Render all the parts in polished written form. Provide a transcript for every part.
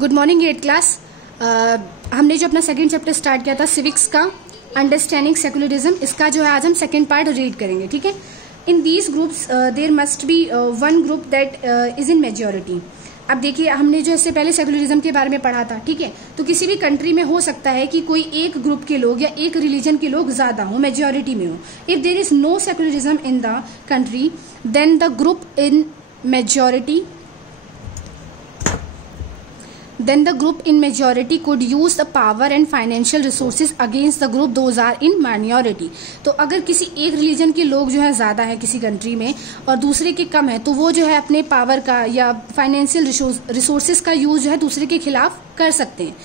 Good morning 8th class. हमने जो अपना सेकंड चैप्टर स्टार्ट किया था सिविक्स का अंडरस्टैंडिंग सेकुलरिज्म, इसका जो है आज हम सेकंड पार्ट रीड करेंगे। ठीक है। In these groups there must be one group that is in majority. अब देखिए, हमने जो इससे पहले सेकुलरिज्म के बारे में पढ़ा था। ठीक है। तो किसी भी कंट्री में हो सकता है कि कोई एक ग्रुप के लोग या एक रिलीजन के लोग ज्यादा हो, मेजॉरिटी में हो। If there is no secularism in the country then the group in majority then the group in majority could use the power and financial resources against the group those are in minority। तो अगर किसी एक religion के लोग जो है ज्यादा है किसी कंट्री में और दूसरे के कम है, तो वो जो है अपने पावर का या फाइनेंशियल रिसोर्सेज का यूज जो है दूसरे के खिलाफ कर सकते हैं।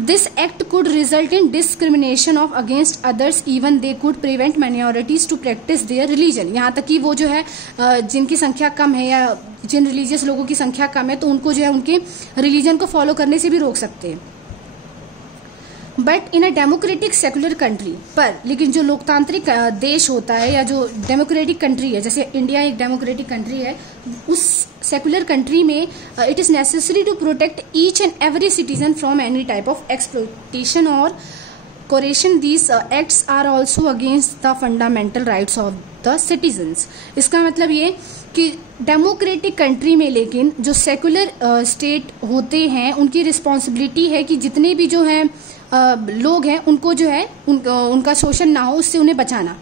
This act could result in discrimination of against others even they could prevent minorities to practise their religion. यहाँ तक कि वो जो है जिनकी संख्या कम है या जिन रिलीजियस लोगों की संख्या कम है, तो उनको जो है उनके रिलीजन को फॉलो करने से भी रोक सकते हैं। But in a democratic secular country, पर लेकिन जो लोकतांत्रिक देश होता है या जो डेमोक्रेटिक कंट्री है, जैसे इंडिया एक डेमोक्रेटिक कंट्री है, उस सेकुलर कंट्री में it is necessary to protect each and every citizen from any type of exploitation और coercion. These acts are also against the fundamental rights of the citizens. इसका मतलब ये कि democratic country में लेकिन जो सेकुलर स्टेट होते हैं उनकी रिस्पॉन्सिबिलिटी है कि जितने भी जो हैं लोग हैं उनको जो है उनका शोषण ना हो, उससे उन्हें बचाना।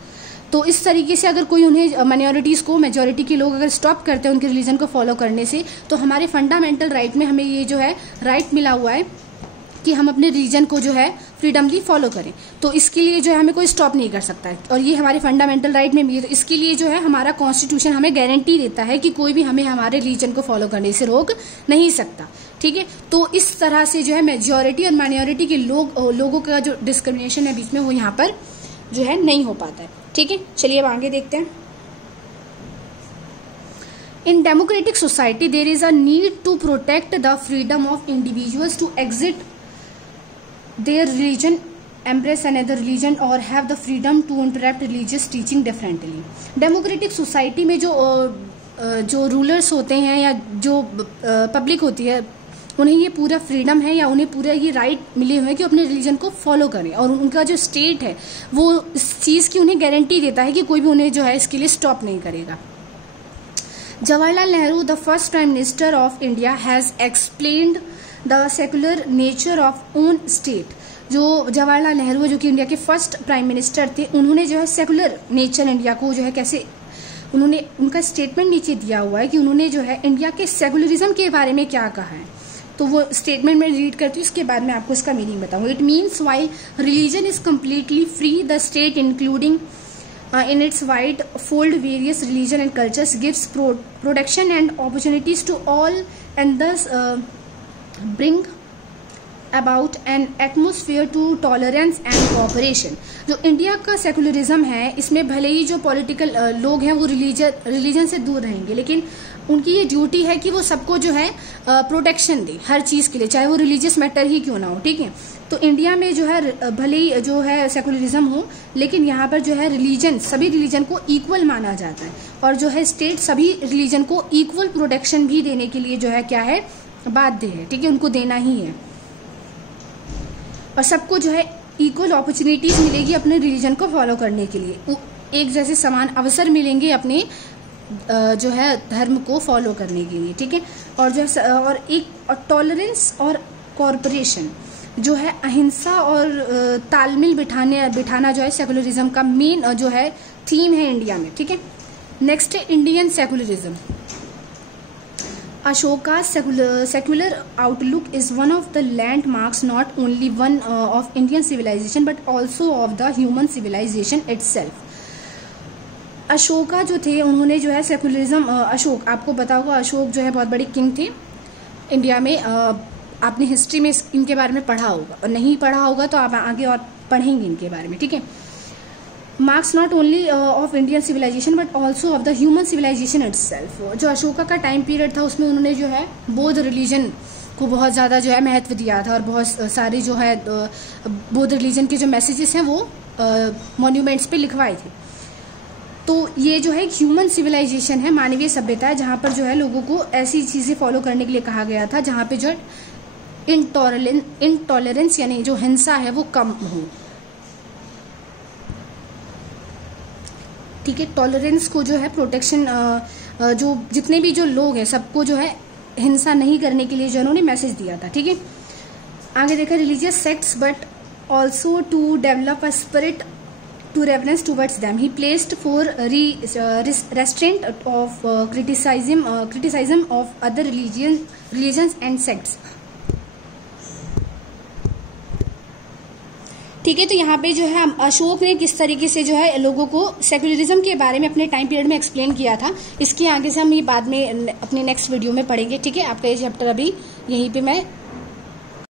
तो इस तरीके से अगर कोई उन्हें माइनॉरिटीज को मेजॉरिटी के लोग अगर स्टॉप करते हैं उनके रिलीजन को फॉलो करने से, तो हमारे फंडामेंटल राइट में हमें ये जो है राइट मिला हुआ है कि हम अपने रिलीजन को जो है फ्रीडमली फॉलो करें। तो इसके लिए जो है हमें कोई स्टॉप नहीं कर सकता है, और ये हमारे फंडामेंटल राइट में भी है। तो इसके लिए जो है हमारा कॉन्स्टिट्यूशन हमें गारंटी देता है कि कोई भी हमें हमारे रिलीजन को फॉलो करने से रोक नहीं सकता। ठीक है। तो इस तरह से जो है मेजॉरिटी और माइनॉरिटी के लोगों का जो डिस्क्रिमिनेशन है बीच में, वो यहाँ पर जो है नहीं हो पाता है। ठीक है। चलिए अब आगे देखते हैं। In democratic society, there is a need to protect the freedom of individuals to exit their religion, embrace another religion, or have the freedom to interrupt religious teaching differently। Democratic society में जो rulers होते हैं या जो public होती है, उन्हें ये पूरा फ्रीडम है या उन्हें पूरा ये राइट मिले हुए हैं कि अपने रिलीजन को फॉलो करें, और उनका जो स्टेट है वो इस चीज़ की उन्हें गारंटी देता है कि कोई भी उन्हें जो है इसके लिए स्टॉप नहीं करेगा। Jawaharlal Nehru, the first Prime Minister of India, has explained the secular nature of own state। जो जवाहरलाल नेहरू जो कि इंडिया के फर्स्ट प्राइम मिनिस्टर थे, उन्होंने जो है सेकुलर नेचर इंडिया को जो है कैसे, उन्होंने उनका स्टेटमेंट नीचे दिया हुआ है कि उन्होंने जो है इंडिया के सेकुलरिज्म के बारे में क्या कहा है। तो वो स्टेटमेंट में रीड करती हूँ, उसके बाद मैं आपको इसका मीनिंग बताऊंगी। It means while religion is completely free, the state including in its wide fold various religion and cultures gives protection and opportunities to all and thus bring about an atmosphere to tolerance and cooperation। जो India का secularism है, इसमें भले ही जो political लोग हैं वो religion से दूर रहेंगे, लेकिन उनकी ये ड्यूटी है कि वो सबको जो है प्रोटेक्शन दे हर चीज़ के लिए, चाहे वो रिलीजियस मैटर ही क्यों ना हो। ठीक है। तो इंडिया में जो है भले ही जो है सेकुलरिज्म हो, लेकिन यहाँ पर जो है रिलीजन, सभी रिलीजन को इक्वल माना जाता है, और जो है स्टेट सभी रिलीजन को इक्वल प्रोटेक्शन भी देने के लिए जो है क्या है, बाध्य है। ठीक है। उनको देना ही है, और सबको जो है इक्वल अपॉर्चुनिटीज मिलेगी अपने रिलीजन को फॉलो करने के लिए, एक जैसे समान अवसर मिलेंगे अपने जो है धर्म को फॉलो करने के लिए। ठीक है। और जो है और एक टॉलरेंस और कॉर्पोरेशन, जो है अहिंसा और तालमेल बिठाना जो है सेकुलरिज्म का मेन जो है थीम है इंडिया में। ठीक है। नेक्स्ट है Indian secularism. Ashoka's secular outlook is one of the landmarks not only one of Indian civilization but also of the human civilization itself। Ashoka जो थे, उन्होंने जो है सेकुलरिज्म, अशोक आपको पता होगा, अशोक जो है बहुत बड़े किंग थे इंडिया में। आपने हिस्ट्री में इनके बारे में पढ़ा होगा, और नहीं पढ़ा होगा तो आप आगे और पढ़ेंगे इनके बारे में। ठीक है। Marks not only of Indian civilisation but also of the human civilisation itself. जो अशोका का टाइम पीरियड था उसमें उन्होंने जो है बौद्ध रिलीजन को बहुत ज़्यादा जो है महत्व दिया था, और बहुत सारे जो है बौद्ध रिलीजन के जो मैसेजेस हैं वो मॉन्यूमेंट्स पे लिखवाए थे। तो ये जो है ह्यूमन सिविलाइजेशन है, मानवीय सभ्यता है, जहाँ पर जो है लोगों को ऐसी चीज़ें फॉलो करने के लिए कहा गया था जहाँ पे जो इंटॉलरेंस यानी जो हिंसा है वो कम हो। ठीक है, टॉलरेंस को जो है प्रोटेक्शन, जो जितने भी जो लोग हैं सबको जो है हिंसा नहीं करने के लिए जो उन्होंने मैसेज दिया था। ठीक है, आगे देखा religious sects but also to develop a spirit to reverence towards them. He placed for restraint of criticism of other religions and sects. ठीक है, तो यहाँ पे जो है अशोक ने किस तरीके से जो है लोगों को सेक्युलरिज्म के बारे में अपने टाइम पीरियड में एक्सप्लेन किया था, इसके आगे से हम ये बाद में अपने नेक्स्ट वीडियो में पढ़ेंगे। ठीक है, आपका ये चैप्टर अभी यहीं पे मैं